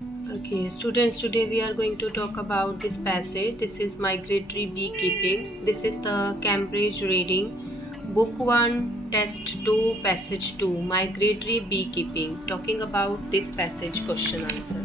Okay, students, today we are going to talk about this passage. This is Migratory Beekeeping. This is the Cambridge reading. Book 1, Test 2, Passage 2, Migratory Beekeeping. Talking about this passage, question answer.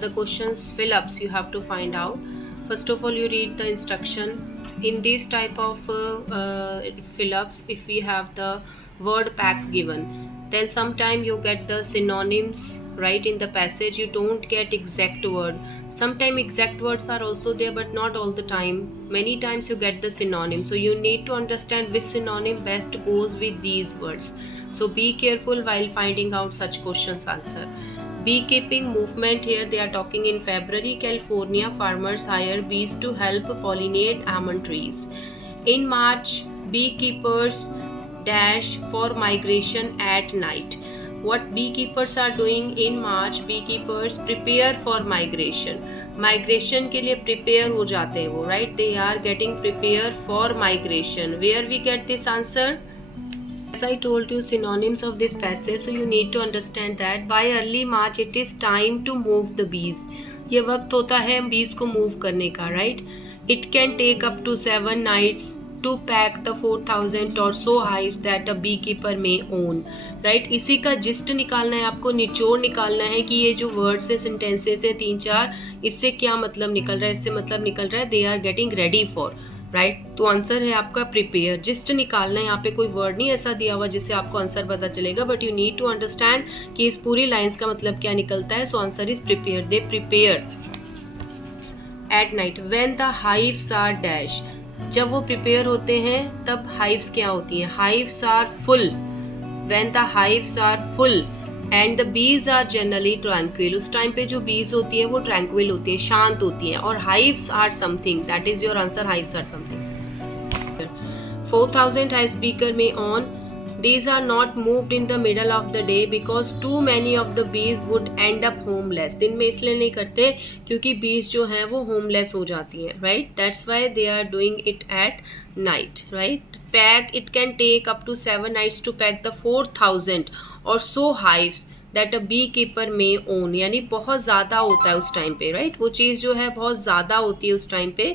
The questions fill ups you have to find out. First of all, you read the instruction. In this type of fill ups, if we have the word pack given, then sometime you get the synonyms right in the passage. You don't get exact word. Sometime exact words are also there, but not all the time. Many times you get the synonym, so you need to understand which synonym best goes with these words. So be careful while finding out such questions answer. Beekeeping movement, here they are talking. In February, California farmers hire bees to help pollinate almond trees. In March, beekeepers dash for migration at night. What beekeepers are doing in March? Beekeepers prepare for migration. Migration के लिए prepare हो जाते हैं वो, right? They are getting prepare for migration. Where we get this answer? As I told you, synonyms of this passage, so you need to understand that by early March it is time to move the bees. ये वक्त होता है bees को move करने का, right? It can take up to 7 nights to pack the 4,000 or so hives that a beekeeper may own, right? इसी का gist निकालना है आपको, निचोड़ निकालना है कि ये जो वर्ड्स है, सेंटेंसेस है 3-4, इससे क्या मतलब निकल रहा है? इससे मतलब निकल रहा है they are getting ready for, right तो आंसर है आपका प्रिपेयर. जिस्ट निकालना है, यहाँ पे कोई वर्ड नहीं ऐसा दिया हुआ जिससे आपको आंसर पता चलेगा, but you need to understand कि इस पूरी लाइंस का मतलब क्या निकलता है. So answer is prepare. They prepare at night when the hives are dash. जब वो प्रिपेयर होते हैं तब हाइव्स क्या होती हैं? Hives are full. When the hives are full and the bees are generally tranquil. उस टाइम पे जो बीज होती है वो ट्रैंक्विल होती है, शांत होती हैं. और hives are something, that is your answer. Hives are something. 4,000 hive beaker may own. These are not moved in the middle of the day because too many of the bees would end up homeless. दिन में इसलिए नहीं करते क्योंकि bees जो हैं वो homeless हो जाती हैं, right? That's why they are doing it at night, right? Pack, it can take up to 7 nights to pack the 4,000 or so hives that a beekeeper may own. यानी बहुत ज़्यादा होता है उस टाइम पे, right? वो चीज़ जो है बहुत ज़्यादा होती है उस टाइम पे.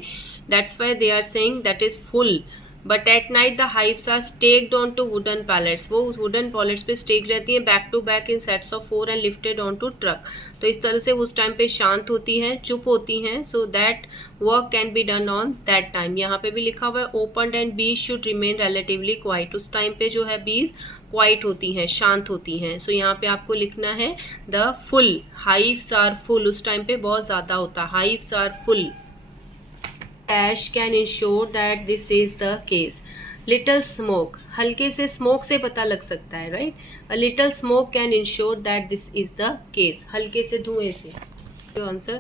That's why they are saying that is full. But at night the hives are stacked onto wooden pallets. वो उस वुडन पैलेट्स पे स्टेक रहती हैं back to back in sets of 4 and lifted onto truck. तो इस तरह से उस टाइम पे शांत होती हैं, चुप होती हैं. So that work can be done on that time. यहाँ पे भी लिखा हुआ है ओपन एंड बीज शुड रिमेन रिलेटिवली क्वाइट. उस टाइम पे जो है बीज क्वाइट होती हैं, शांत होती हैं. सो यहाँ पे आपको लिखना है the full. Hives are full. उस टाइम पे बहुत ज़्यादा होता है. Hives are full. Ash can ensure that this is the case. Little smoke, हल्के से smoke से पता लग सकता है, right? A little smoke can ensure that this is the case. हल्के से धुएं से. Answer.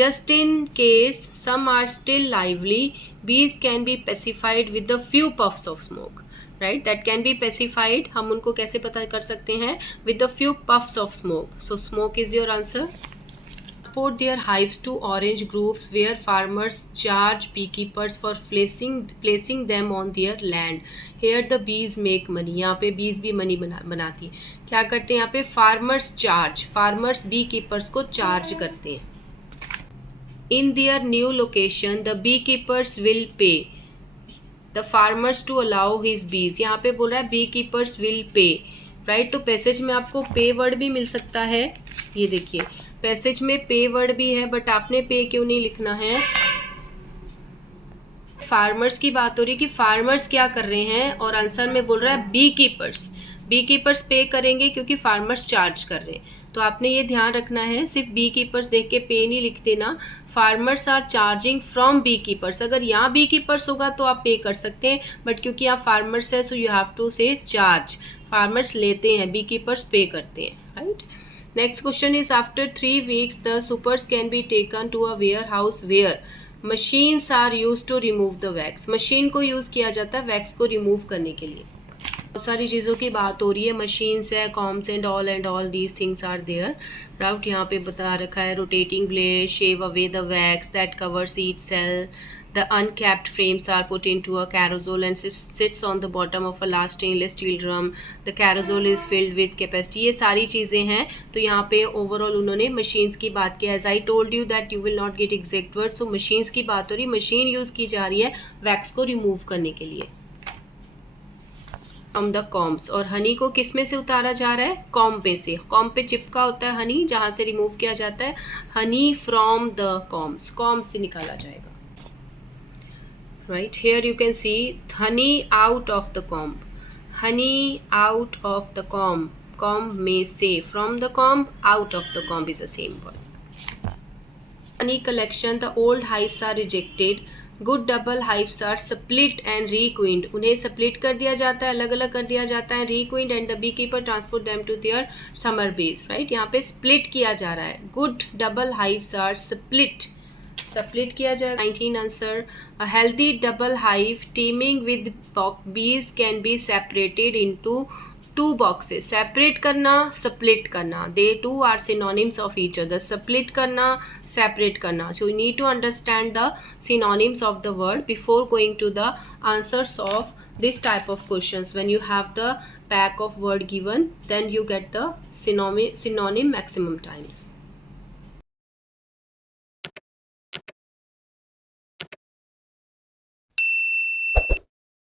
Just in case some are still lively, bees can be pacified with a few puffs of smoke. Right? That can be pacified. हम उनको कैसे पता कर सकते हैं? With a few puffs of smoke. So smoke is your answer. Transport their hives to orange groves where farmers charge beekeepers for placing them on their land. Here the bees make money. यहाँ पे bees भी money बनाती हैं. क्या करते हैं यहाँ पे? farmers charge. farmers beekeepers को charge करते हैं. In their new location the beekeepers will pay the farmers to allow his bees. यहाँ पे बोल रहा है beekeepers will pay, right? तो पैसेज में आपको पे वर्ड भी मिल सकता है. ये देखिए पैसेज में पे वर्ड भी है, बट आपने पे क्यों नहीं लिखना है? फार्मर्स की बात हो रही कि फार्मर्स क्या कर रहे हैं, और आंसर में बोल रहा है बी कीपर्स. बी कीपर्स पे करेंगे क्योंकि फार्मर्स चार्ज कर रहे हैं. तो आपने ये ध्यान रखना है, सिर्फ बी कीपर्स देख के पे नहीं लिख देना. Farmers are charging from beekeepers. अगर यहाँ बी कीपर्स होगा तो आप पे कर सकते हैं, बट क्योंकि आप फार्मर्स है सो यू हैव टू से चार्ज. फार्मर्स लेते हैं, बी कीपर्स पे करते हैं, right? Next question is after 3 weeks the supers can be taken to a warehouse where machines are used to remove the wax. Machine को use किया जाता है वैक्स को रिमूव करने के लिए. बहुत सारी चीज़ों की बात हो रही है. मशीन्स है, combs and all these things are there, right? यहाँ पे बता रखा है rotating blade shave away the wax that covers each cell. The uncapped frames are put into a carousel and sits on the bottom of a large stainless steel drum. The carousel is filled with capacity. ये सारी चीज़ें हैं. तो यहाँ पे overall उन्होंने machines की बात की. As I told you that you will not get exact words. So machines की बात हो रही, मशीन यूज़ की जा रही है वैक्स को रिमूव करने के लिए. फ्रॉम द कॉम्स, और हनी को किस में से उतारा जा रहा है? कॉम पे से. कॉम पे चिपका होता है हनी, जहाँ से रिमूव किया जाता है. Honey from the combs, combs से निकाला जाएगा. Right, here you can see honey out of the comb. Honey out of the comb, comb में से. From the comb, out of the comb is the same word. Honey collection, the old hives are rejected. Good double hives are split and requeened. उन्हें split कर दिया जाता है, अलग अलग कर दिया जाता है. Requeened and the beekeeper transport them to their summer base. Right, यहाँ पे स्प्लिट किया जा रहा है. Good double hives are split, split किया जाएगा. 19 answer. A healthy double hive teeming with bees can be separated into two boxes. Separate करना, split करना, they two are synonyms of each other. Split करना, separate करना. So you need to understand the synonyms of the word before going to the answers of this type of questions. When you have the pack of word given, then you get the synonym maximum times.